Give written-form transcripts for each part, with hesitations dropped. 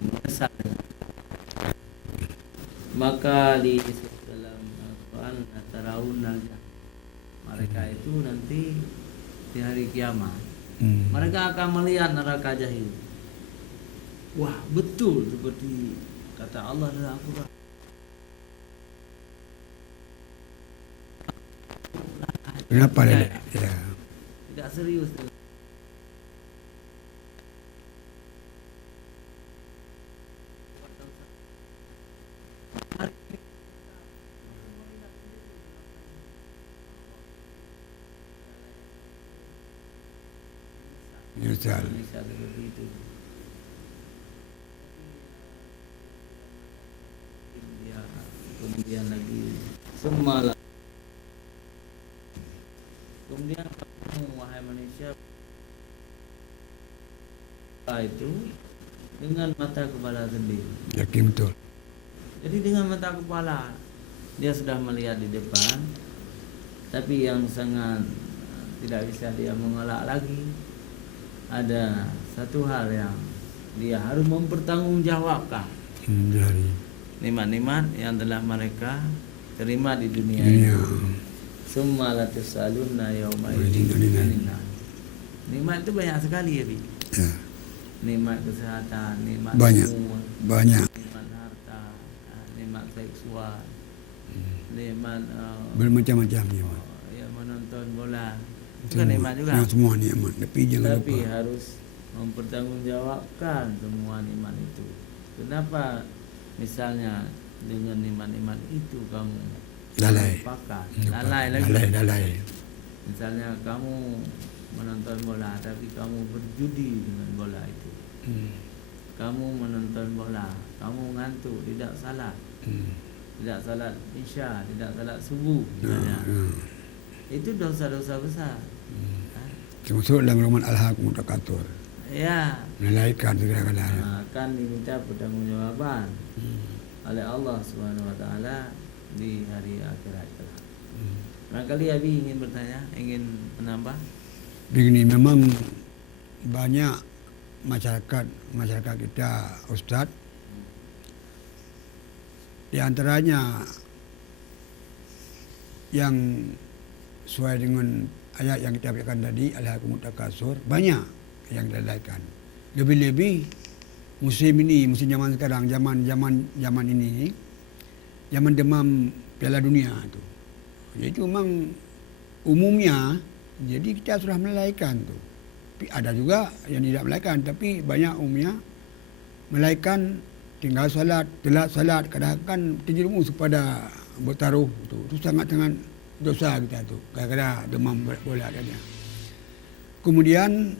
menyesal. Maka di dalam Al-Quran Tarauna, mereka itu nanti di hari kiamat mereka akan melihat neraka jahil. Wah, betul seperti kata Allah dalam Al-Quran. Kenapa dia? Ya. Tidak serius. Menyesal. Bisa seperti itu. Kemudian lagi semalam. Kemudian kamu wahai manusia itu dengan mata kepala sendiri. Yakin betul. Jadi dengan mata kepala dia sudah melihat di depan, tapi yang sangat tidak bisa dia mengelak lagi, ada satu hal yang dia harus mempertanggungjawabkan Dari nikmat-nikmat yang telah mereka terima di dunia dunia. ini. Summa latusalunna yauma Idzin idzin anin. anin. Nikmat itu banyak sekali ya, Bi. Ya. Nikmat kesehatan, nikmat Banyak. umur, Banyak. nikmat harta, nikmat seksual, nikmat Bermacam-macam nikmat. ya menonton bola. Itu kan nikmat juga. Yang semua nikmat. Tapi jangan Tapi lupa. harus mempertanggungjawabkan semua nikmat itu. Kenapa misalnya dengan nikmat-nikmat itu kamu Lalai. lupakan, Lupa. lalai lagi. Lalai. Misalnya kamu menonton bola tapi kamu berjudi dengan bola itu. Kamu menonton bola, kamu ngantuk, tidak salat, tidak salat isya, tidak salat subuh misalnya. Itu dosa-dosa besar. Termasuk dalam rumah Al-Haqq Takatsur. Ya, Melalaikan segala-galanya. akan diminta pertanggungjawaban oleh Allah Subhanahu wa taala di hari akhirat kelak. Barangkali Abi ingin bertanya, ingin menambah? Begini, memang banyak masyarakat kita, Ustaz, di antaranya yang sesuai dengan ayat yang kita bacakan tadi, Al-Haqq Takatsur, banyak yang dilalaikan. Lebih-lebih musim ini, musim zaman sekarang, zaman ini, zaman demam Piala Dunia itu. Jadi memang umumnya, jadi kita sudah melalaikan tu. Tapi ada juga yang tidak melalaikan, tapi banyak umumnya melalaikan, tinggal salat, telat salat, kadang-kadang terjerumus kepada bertaruh tu. Itu sangat-sangat dosa kita tu. Kadang-kadang demam bola adanya. Kemudian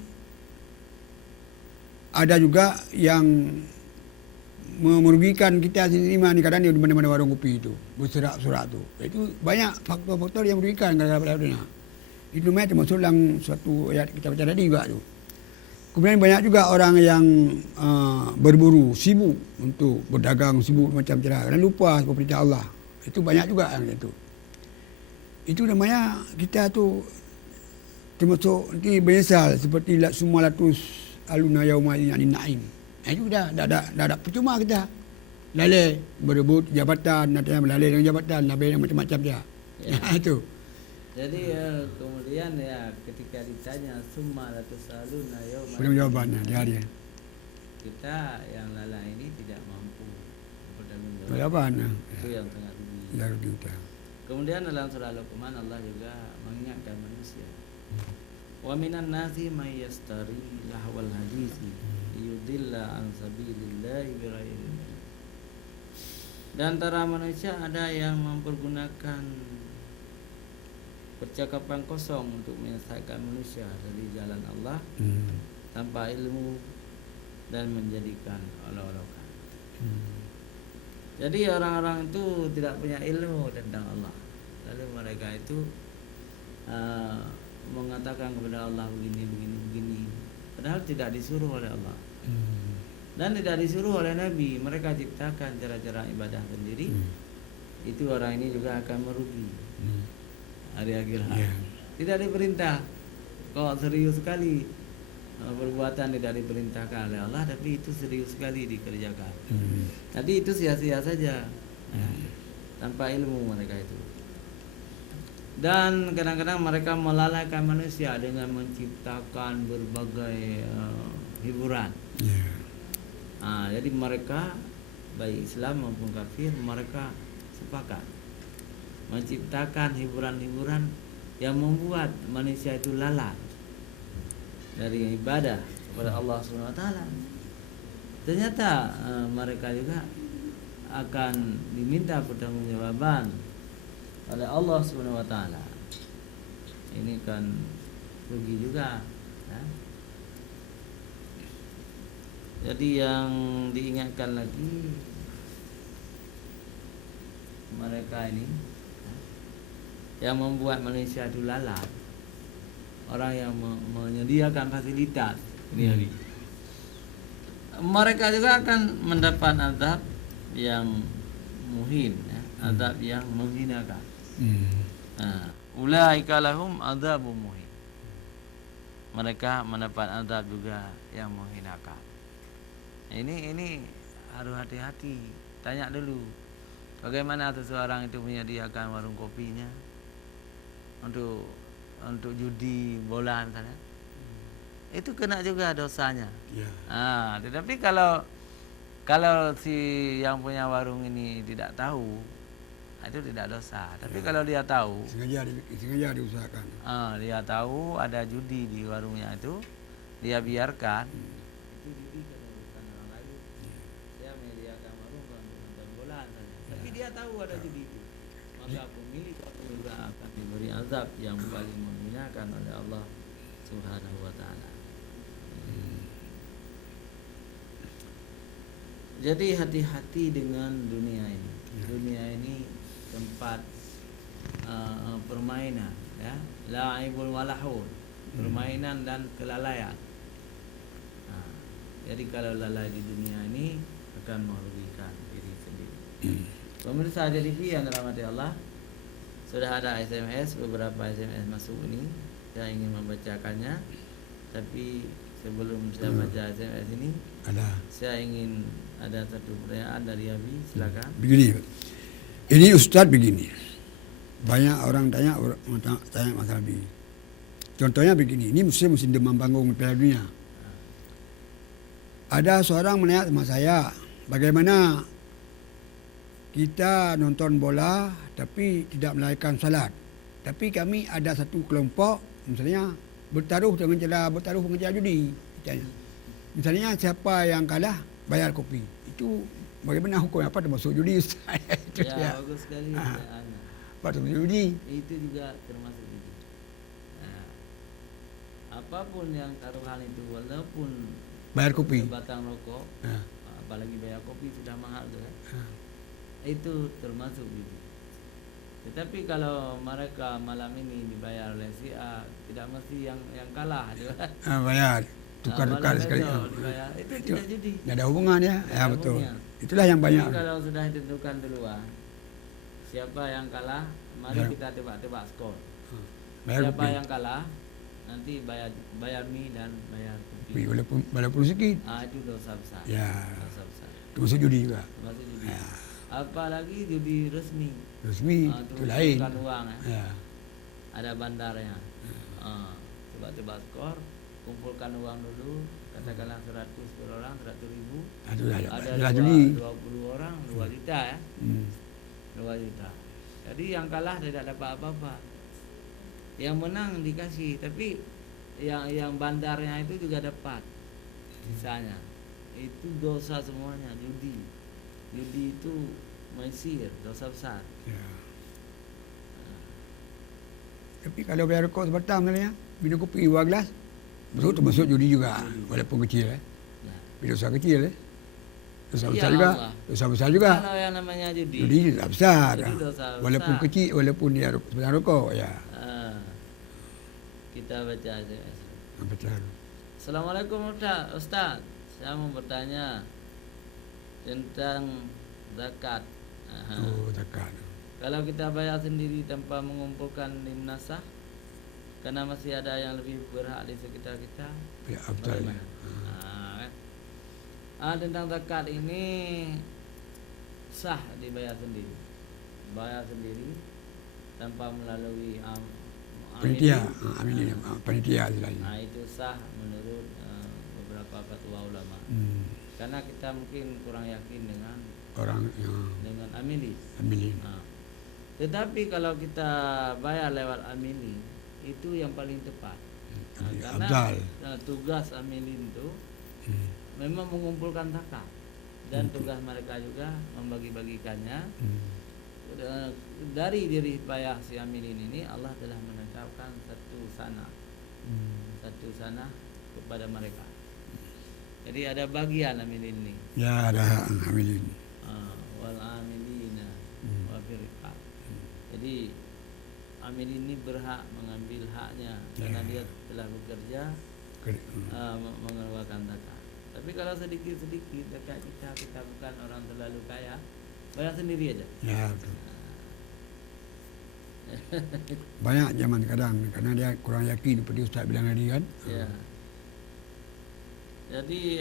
ada juga yang merugikan kita sendiri ni, kadang di mana-mana warung kopi itu berserak-serak tu. Itu banyak faktor-faktor yang merugikan kadang-kadang. Itu memang termasuk dalam suatu ayat kita baca tadi juga tu. Kemudian banyak juga orang yang berburu, sibuk untuk berdagang, sibuk macam cara dan lupa perintah Allah. Itu banyak juga yang itu. Itu namanya kita tu termasuk nanti menyesal seperti semua latus aluna yauma idzin naim. Itu dah percuma kita lalai berebut jabatan, nanti lalai dengan jabatan, lalai dengan macam-macam dia. Ya. Itu. Jadi kemudian ya ketika ditanya summa latusaluna yauma Belum jawabannya dia. kita yang lalai ini tidak mampu bertanggungjawab. Jawabannya. Itu yang sangat rugi. Ya rugi kita. Kemudian dalam surah Luqman Allah juga mengingatkan manusia. Wa minan nasi may yastari lahwal hadisi yudilla an sabilillahi bighairi ilm. Di antara manusia ada yang mempergunakan percakapan kosong untuk menyesatkan manusia dari jalan Allah tanpa ilmu dan menjadikan olok-olokan. Jadi orang-orang itu tidak punya ilmu tentang Allah. Lalu mereka itu mengatakan kepada Allah begini. Padahal tidak disuruh oleh Allah. Dan tidak disuruh oleh Nabi. Mereka ciptakan cara-cara ibadah sendiri. Itu orang ini juga akan merugi hari akhir hayat. Tidak diperintah. Kau serius sekali perbuatan tidak diperintahkan oleh Allah, tapi itu serius sekali dikerjakan. Jadi itu sia-sia saja, tanpa ilmu mereka itu. Dan kadang-kadang mereka melalaikan manusia dengan menciptakan berbagai hiburan. Jadi mereka baik Islam maupun kafir, mereka sepakat menciptakan hiburan-hiburan yang membuat manusia itu lalai dari ibadah kepada Allah Subhanahu wa taala. Ternyata mereka juga akan diminta pertanggungjawaban oleh Allah Subhanahu wa taala. Ini kan rugi juga, ya. Jadi yang diingatkan lagi mereka ini, yang membuat manusia itu lalai, orang yang menyediakan fasilitas ini, mereka juga akan mendapat azab yang muhin, ya, azab yang menghinakan. Ulaika lahum adzabun muhin. Mereka mendapat azab juga yang menghinakan. Ini harus hati-hati. Tanya dulu, bagaimana seseorang itu menyediakan warung kopinya untuk judi bola misalnya. Itu kena juga dosanya. Tetapi kalau si yang punya warung ini tidak tahu, itu tidak dosa. Tapi kalau dia tahu, sengaja diusahakan. Dia tahu ada judi di warungnya itu, dia biarkan. Itu judi kalau bukan orang lain. Dia menyediakan warung untuk nonton bola misalnya. Tapi dia tahu ada judi itu. Maka pemilik warung juga akan diberi azab yang paling menghinakan oleh Allah Subhanahu wa taala. Jadi hati-hati dengan dunia ini. Dunia ini tempat permainan, ya, la'ibul walahun, permainan dan kelalaian. Jadi kalau lalai di dunia ini akan merugikan diri sendiri. Pemirsa TV yang dirahmati Allah, sudah ada SMS, beberapa SMS masuk ini. Saya ingin membacakannya, tapi sebelum saya baca SMS ini, saya ingin ada satu pertanyaan dari Abi, silakan. Begini, ini Ustadz begini, banyak orang tanya masalah begini. Contohnya begini, ini musim demam panggung Piala Dunia. Ada seorang menanya sama saya, bagaimana kita nonton bola tapi tidak melakukan salat. Tapi kami ada satu kelompok, misalnya bertaruh dengan cara judi. Misalnya siapa yang kalah bayar kopi. Itu bagaimana hukum, apa termasuk judi? Itu ya, bagus sekali. Apa termasuk judi? Itu juga termasuk judi. Apapun yang taruhan itu, walaupun bayar kopi, sebatang rokok, apalagi bayar kopi sudah mahal tuh, kan? Itu termasuk judi. Tetapi kalau mereka malam ini dibayar oleh si A, tidak mesti yang kalah juga. Bayar tukar-tukar sekali. Itu tidak judi. Tidak ada hubungan, ya. Ya betul. Itulah yang banyak. Tapi kalau sudah ditentukan duluan, siapa yang kalah, mari kita tebak-tebak skor. Siapa yang kalah, nanti bayar mie dan bayar kopi. Walaupun sedikit. Itu dosa besar. Ya. Dosa besar. Termasuk judi juga. Termasuk judi. Ya. Apalagi judi resmi. Itu lain. Uang, ya. Ada bandarnya. Tebak-tebak skor, kumpulkan uang dulu, katakanlah 100 per orang, 100.000. Ada 20 orang, 2 juta, ya. 2 juta. Jadi yang kalah tidak dapat apa-apa. Yang menang dikasih, tapi yang bandarnya itu juga dapat sisanya. Itu dosa semuanya, judi. Judi itu maisir, dosa besar. Ya. Tapi kalau bayar rokok sebatang misalnya, minum kopi 2 gelas, betul termasuk judi juga, walaupun kecil, dosa kecil, dosa besar juga. Dosa besar juga. Kalau yang namanya judi dosa besar. Dosa walaupun besar. Kecil, walaupun dia sebatang rokok, ya. Kita baca aja. Baca. Assalamualaikum Ustaz. Saya mau bertanya tentang zakat. Zakat. Kalau kita bayar sendiri tanpa mengumpulkan lim nasah, karena masih ada yang lebih berhak di sekitar kita, Ya, betul. Bagaimana? Kan? Tentang zakat ini sah dibayar sendiri. Bayar sendiri tanpa melalui Panitia, amilin. panitia istilahnya. Itu sah menurut beberapa fatwa ulama. Karena kita mungkin kurang yakin dengan Orang yang amilin. amilin. Tetapi kalau kita bayar lewat amilin itu yang paling tepat. Karena Abdal. Tugas amilin itu memang mengumpulkan zakat dan tugas mereka juga membagi-bagikannya. Dari diri payah si amilin ini Allah telah menetapkan satu sana kepada mereka. Jadi ada bagian amilin ini. Ya, ada amilin. Wal amilina wa firqa. Jadi amilin ini berhak mengambil haknya karena dia telah bekerja mengeluarkan zakat. Tapi kalau sedikit-sedikit zakat kita bukan orang terlalu kaya, bayar sendiri aja. Ya, betul. Banyak zaman kadang karena dia kurang yakin seperti Ustaz bilang tadi kan. Ya. Jadi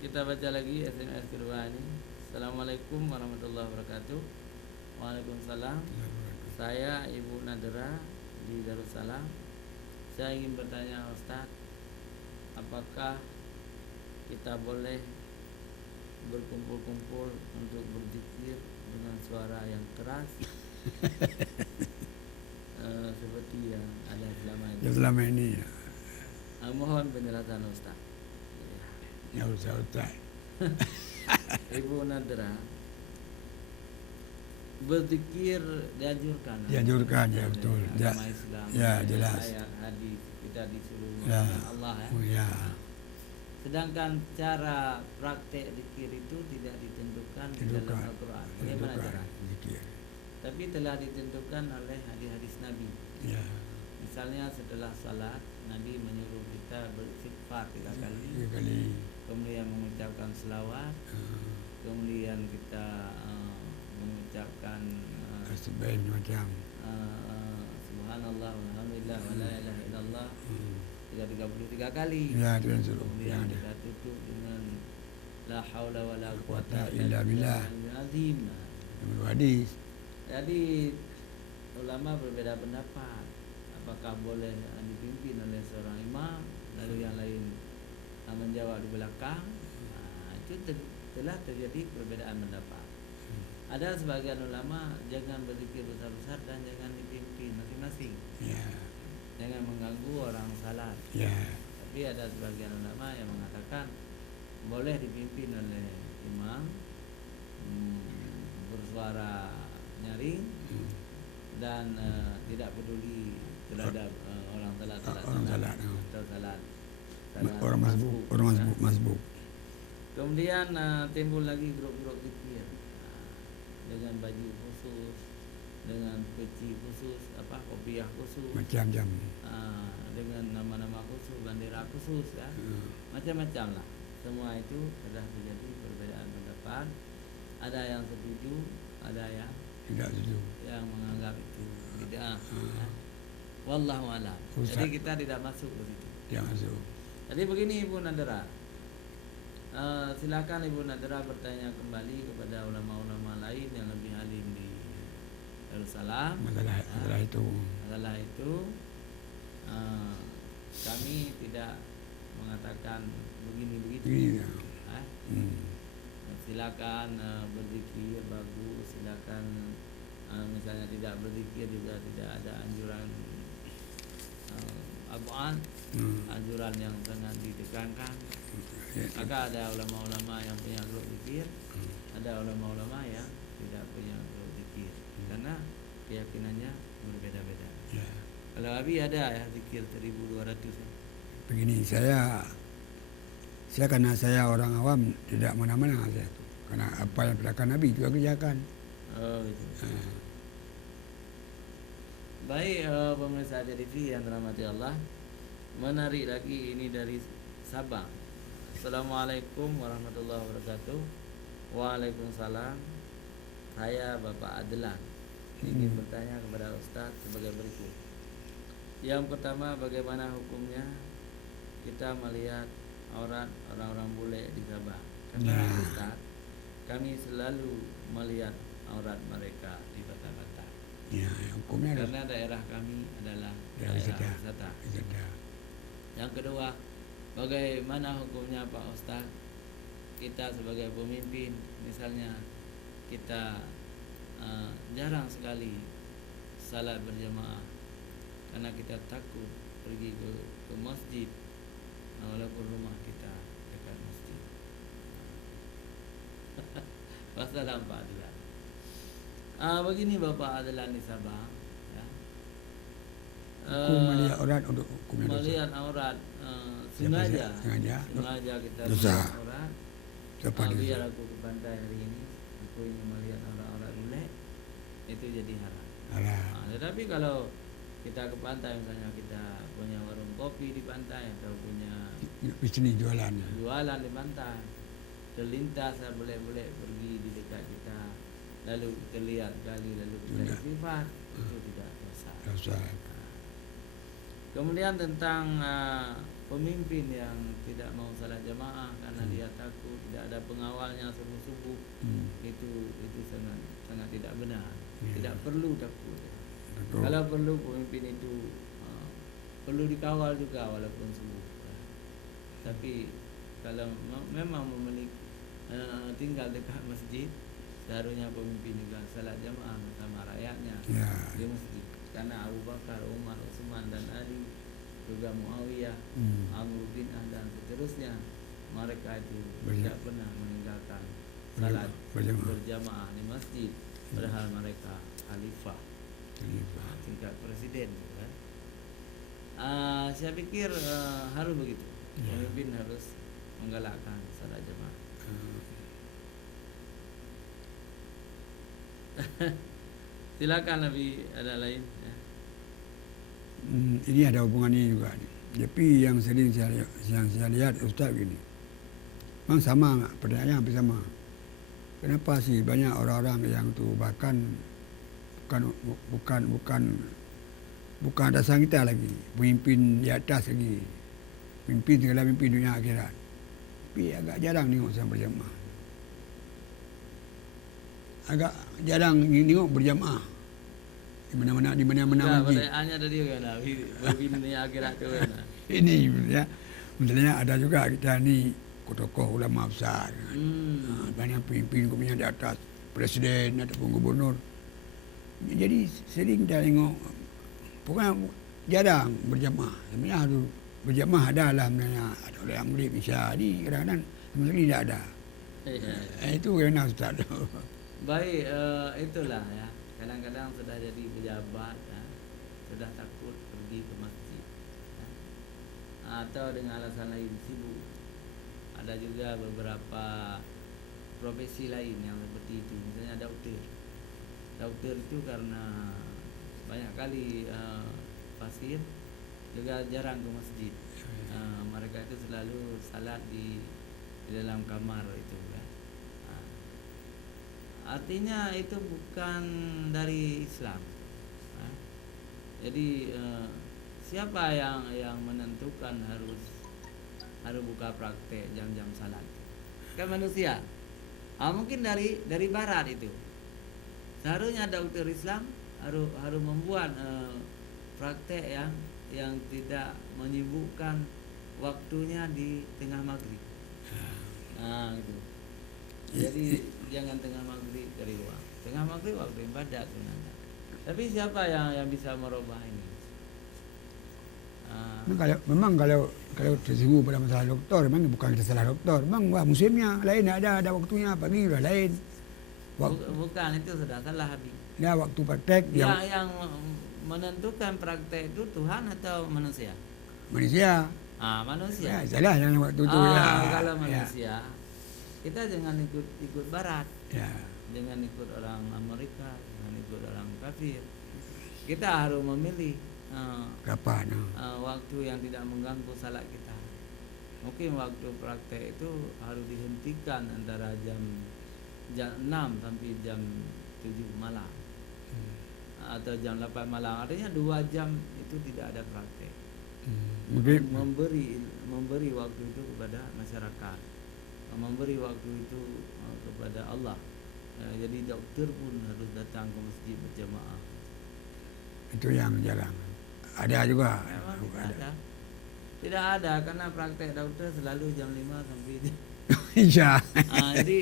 kita baca lagi SMS kedua ini. Assalamualaikum warahmatullahi wabarakatuh. Waalaikumsalam. Saya Ibu Nadra di Darussalam. Saya ingin bertanya Ustaz, apakah kita boleh berkumpul-kumpul untuk berzikir dengan suara yang keras seperti yang ada selama ini? Ya, selama ini. Mohon penjelasan Ustaz. Ya, Ustaz. Ibu Nadra, berzikir dianjurkan. Dianjurkan, ya betul. Agama Islam. Ya, jelas. Ayat hadis kita disuruh Ya. Allah ya. Oh, ya. Sedangkan cara praktek zikir itu tidak ditentukan di dalam Al-Quran. Bagaimana cara? Zikir. Tapi telah ditentukan oleh hadis-hadis Nabi. Ya. Misalnya setelah salat, Nabi menyuruh kita beristighfar 3 kali. 3 kali. Kemudian mengucapkan selawat. Kemudian kita mengucapkan Tasbih macam. Subhanallah walhamdulillah wa la ilaha illallah 33 kali. Ya, itu yang suruh. Kemudian Yang kita tutup dengan la haula wala quwata Quwata illa illa billah. billahil azim. Yang hadis. Jadi ulama berbeda pendapat. Apakah boleh dipimpin oleh seorang imam lalu yang lain menjawab di belakang? Itu telah terjadi perbedaan pendapat. Ada sebagian ulama jangan berzikir besar-besar dan jangan dipimpin masing-masing. Ya. Jangan mengganggu orang salat. Ya. Tapi ada sebagian ulama yang mengatakan boleh dipimpin oleh imam, bersuara nyaring dan tidak peduli terhadap orang salat Orang salat. atau salat Orang masbuk. Kemudian timbul lagi grup-grup zikir dengan baju khusus, dengan peci khusus, kopiah khusus, Macam-macam. dengan nama-nama khusus, bendera khusus ya, macam-macam lah. Semua itu telah terjadi perbedaan pendapat. Ada yang setuju, ada yang Tidak setuju. yang menganggap itu bid'ah. Wallahu a'lam. Jadi kita tidak masuk ke situ. Tidak masuk. Jadi begini Ibu Nadra, silakan Ibu Nadra bertanya kembali kepada ulama-ulama lain yang lebih alim di Darussalam. Masalah itu. Masalah itu kami tidak mengatakan begini begitu. Iya. Silakan berzikir bagus, silakan misalnya tidak berzikir juga tidak ada anjuran anjuran yang sangat ditekankan. Maka ada ulama-ulama yang punya grup zikir, ada ulama-ulama yang tidak punya grup zikir karena keyakinannya berbeda-beda. Ya. Kalau Abi ada ya zikir 1200 ya. Begini, saya karena saya orang awam tidak mana-mana saya itu. Karena apa yang dilakukan Nabi itu aku kerjakan. Oh gitu. Baik pemirsa TV yang dirahmati Allah, menarik lagi ini dari Sabang. Assalamualaikum warahmatullahi wabarakatuh. Waalaikumsalam. Saya Bapak Adlan ingin bertanya kepada Ustaz sebagai berikut. Yang pertama, bagaimana hukumnya kita melihat aurat orang-orang bule di Sabah. Karena Ustaz, kami selalu melihat aurat mereka di Batak-Batak. Ya, hukumnya ada. Karena daerah kami adalah Daerah daerah wisata. wisata. Yang kedua, bagaimana hukumnya Pak Ustaz? Kita sebagai pemimpin, misalnya kita jarang sekali salat berjamaah karena kita takut pergi ke masjid, walaupun rumah kita dekat masjid. Wassalam Pak Adlan. Begini Bapak Adlan di Sabah, ya. Melihat aurat untuk hukumnya dosa. Melihat aurat sengaja kita Dosa. melihat aurat. Siapa dia? Biar aku ke pantai hari ini, aku ingin melihat aurat bule, itu jadi haram. Tetapi kalau kita ke pantai, misalnya kita punya warung kopi di pantai atau punya Di sini jualan. jualan di pantai, terlintas boleh-boleh pergi di dekat kita, lalu kita lihat kali, lalu kita Tidak. istighfar, itu tidak dosa. Dosa. Kemudian tentang pemimpin yang tidak mau salat jamaah karena dia takut tidak ada pengawalnya subuh-subuh, itu sangat tidak benar. Ya. Tidak perlu takut. Betul. Kalau perlu pemimpin itu perlu dikawal juga walaupun subuh. Tapi kalau memang memiliki tinggal dekat masjid, seharusnya pemimpin juga salat jamaah bersama rakyatnya Ya. di masjid. Karena Abu Bakar, Umar, Utsman dan Ali, juga Muawiyah, Amr bin Ah dan seterusnya, mereka itu tidak pernah meninggalkan salat berjamaah di masjid, padahal mereka khalifah tingkat presiden, kan? Saya pikir harus begitu. Pemimpin harus menggalakkan salat jamaah. Silakan lebih ada lain. Ya. Ini ada hubungannya juga. Tapi yang sering saya lihat Ustaz gini, memang sama, pertanyaannya hampir sama. Kenapa sih banyak orang-orang yang tu bahkan bukan atasan kita lagi, pemimpin di atas lagi, pemimpin segala pemimpin dunia akhirat, tapi agak jarang tengok saya berjamaah. Agak jarang tengok berjamaah di mana-mana masjid. Pertanyaannya tadi kan, pemimpin dunia akhirat tu kan. Ini ya, misalnya ada juga kita ni tokoh ulama besar, banyak pemimpin di atas, presiden ataupun gubernur. Jadi sering kita tengok, bukan jarang berjamaah. Sebenarnya harus berjamaah adalah sebenarnya ada orang murid Isya ni kadang-kadang sama sekali tidak ada. Itu kena Ustaz. Baik, itulah ya. Kadang-kadang sudah jadi pejabat, ya, sudah takut pergi ke masjid, ya. Atau dengan alasan lain sibuk. Ada juga beberapa profesi lain yang seperti itu, misalnya dokter. Dokter itu karena banyak kali pasien juga jarang ke masjid. Mereka itu selalu salat di dalam kamar itu, ya. Artinya itu bukan dari Islam. Jadi siapa yang menentukan harus buka praktek jam-jam salat? Kan manusia. Mungkin dari barat itu. Seharusnya dokter Islam harus membuat praktek yang tidak menyibukkan waktunya di tengah maghrib. Gitu. Jadi jangan tengah maghrib dari luar. Tengah maghrib waktu ibadat sebenarnya. Tapi siapa yang bisa merubah ini? Memang kalau tersinggung pada masalah doktor, memang bukan kita salah doktor. Memang musimnya lain, ada waktunya, pagi sudah lain. Bukan, itu sudah salah Habib. Ya, waktu praktek Yang menentukan praktek itu Tuhan atau manusia? Manusia. Manusia. Ya, salah yang waktu itu ya. Kalau manusia, kita jangan ikut barat. Ya. Jangan ikut orang Amerika, jangan ikut orang kafir. Kita harus memilih Kapan? waktu yang tidak mengganggu salat kita. Mungkin waktu praktek itu harus dihentikan antara jam 6 sampai jam 7 malam. Atau jam 8 malam. Artinya 2 jam itu tidak ada praktek. Mungkin memberi waktu itu kepada masyarakat, memberi waktu itu kepada Allah. Jadi doktor pun harus datang ke masjid berjamaah. itu yang jarang. Ada juga. Memang tidak ada karena praktek dokter selalu jam 5 sampai Iya. jadi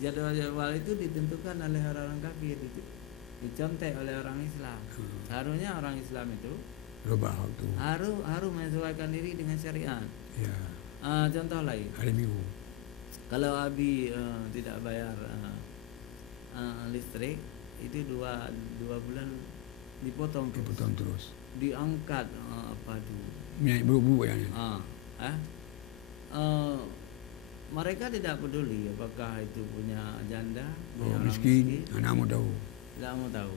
jadwal-jadwal itu ditentukan oleh orang-orang kafir, dicontek oleh orang Islam. Seharusnya orang Islam itu Rubah waktu. harus menyesuaikan diri dengan syariat. Ya. Contoh lain, Hari Minggu. kalau Abi tidak bayar listrik itu dua bulan dipotong terus, Dipotong terus. diangkat padu. Minyak bubuk yang ini. Mereka tidak peduli apakah itu punya janda, punya Oh, orang miskin. Anak mau tahu. tidak mau tahu.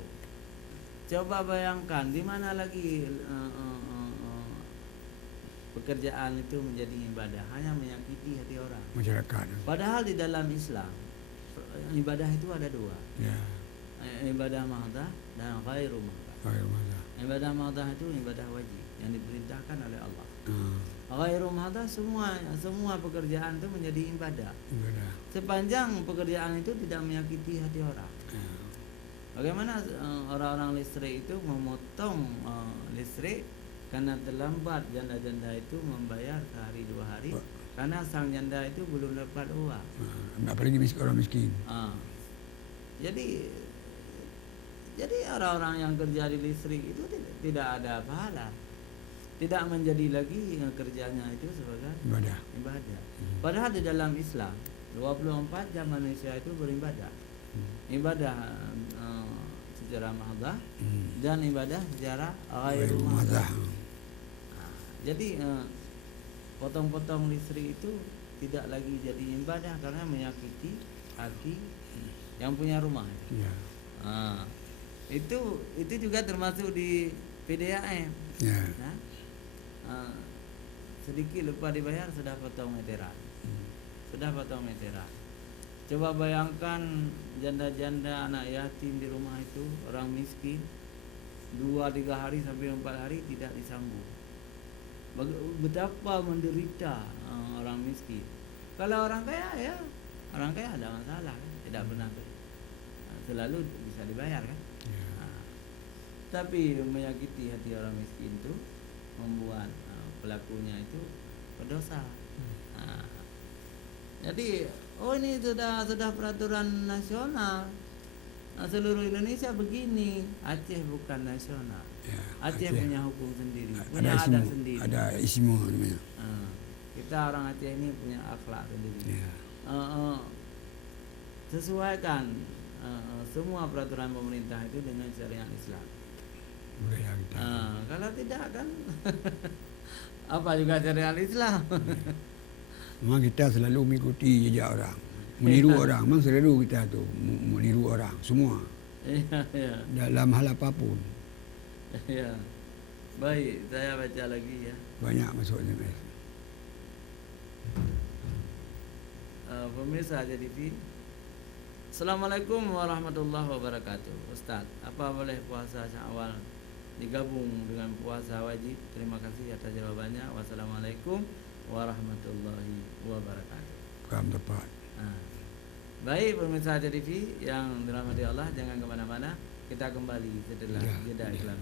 Coba bayangkan di mana lagi pekerjaan itu menjadi ibadah, hanya menyakiti hati orang. Masyarakat. Padahal di dalam Islam ibadah itu ada dua, Ya. ibadah mahdah dan ghairu mahdah. Air mata. Ibadah mahdah itu ibadah wajib yang diperintahkan oleh Allah. Ghairu mahdah semua pekerjaan itu menjadi ibadah Ibadah. sepanjang pekerjaan itu tidak menyakiti hati orang. Bagaimana orang-orang listrik itu memotong listrik karena terlambat janda-janda itu membayar sehari 2 hari karena sang janda itu belum dapat uang. Apalagi orang miskin. Jadi orang-orang yang kerja di listrik itu tidak ada pahala, tidak menjadi lagi kerjanya itu sebagai Ibadah. ibadah. Padahal di dalam Islam 24 jam manusia itu beribadah, ibadah secara mahdah dan ibadah secara ghairu mahdah. Jadi potong-potong listrik itu tidak lagi jadi ibadah karena menyakiti hati yang punya rumah. Ya. Itu juga termasuk di PDAM. Ya. Nah, sedikit lupa dibayar sudah potong meteran. Coba bayangkan janda-janda, anak yatim di rumah itu, orang miskin 2-3 hari sampai 4 hari tidak disambung. Betapa menderita orang miskin. Kalau orang kaya ada masalah kan? Tidak pernah selalu bisa dibayar kan? Tapi menyakiti hati orang miskin itu membuat pelakunya itu berdosa. Jadi ini sudah peraturan nasional. Seluruh Indonesia begini. Aceh bukan nasional. Ya. Aceh punya hukum sendiri, punya Ada adat ismu. sendiri. Ada ismu namanya. Kita orang Aceh ini punya akhlak sendiri. Ya. Sesuaikan semua peraturan pemerintah itu dengan syariat Islam. Budaya kita. Kalau tidak kan apa juga syariat Islam. Memang kita selalu mengikuti jejak orang. Meniru orang. Memang selalu kita tu meniru orang. Semua. Iya. Dalam hal apapun. Ya. Baik, saya baca lagi ya. Banyak masuk SMS. Pemirsa JTV. Assalamualaikum warahmatullahi wabarakatuh. Ustaz, apa boleh puasa Syawal digabung dengan puasa wajib? Terima kasih atas jawabannya. Wassalamualaikum warahmatullahi wabarakatuh. Faham tepat. Baik pemirsa JTV yang dirahmati Allah, jangan kemana-mana. Kita kembali setelah jeda iklan.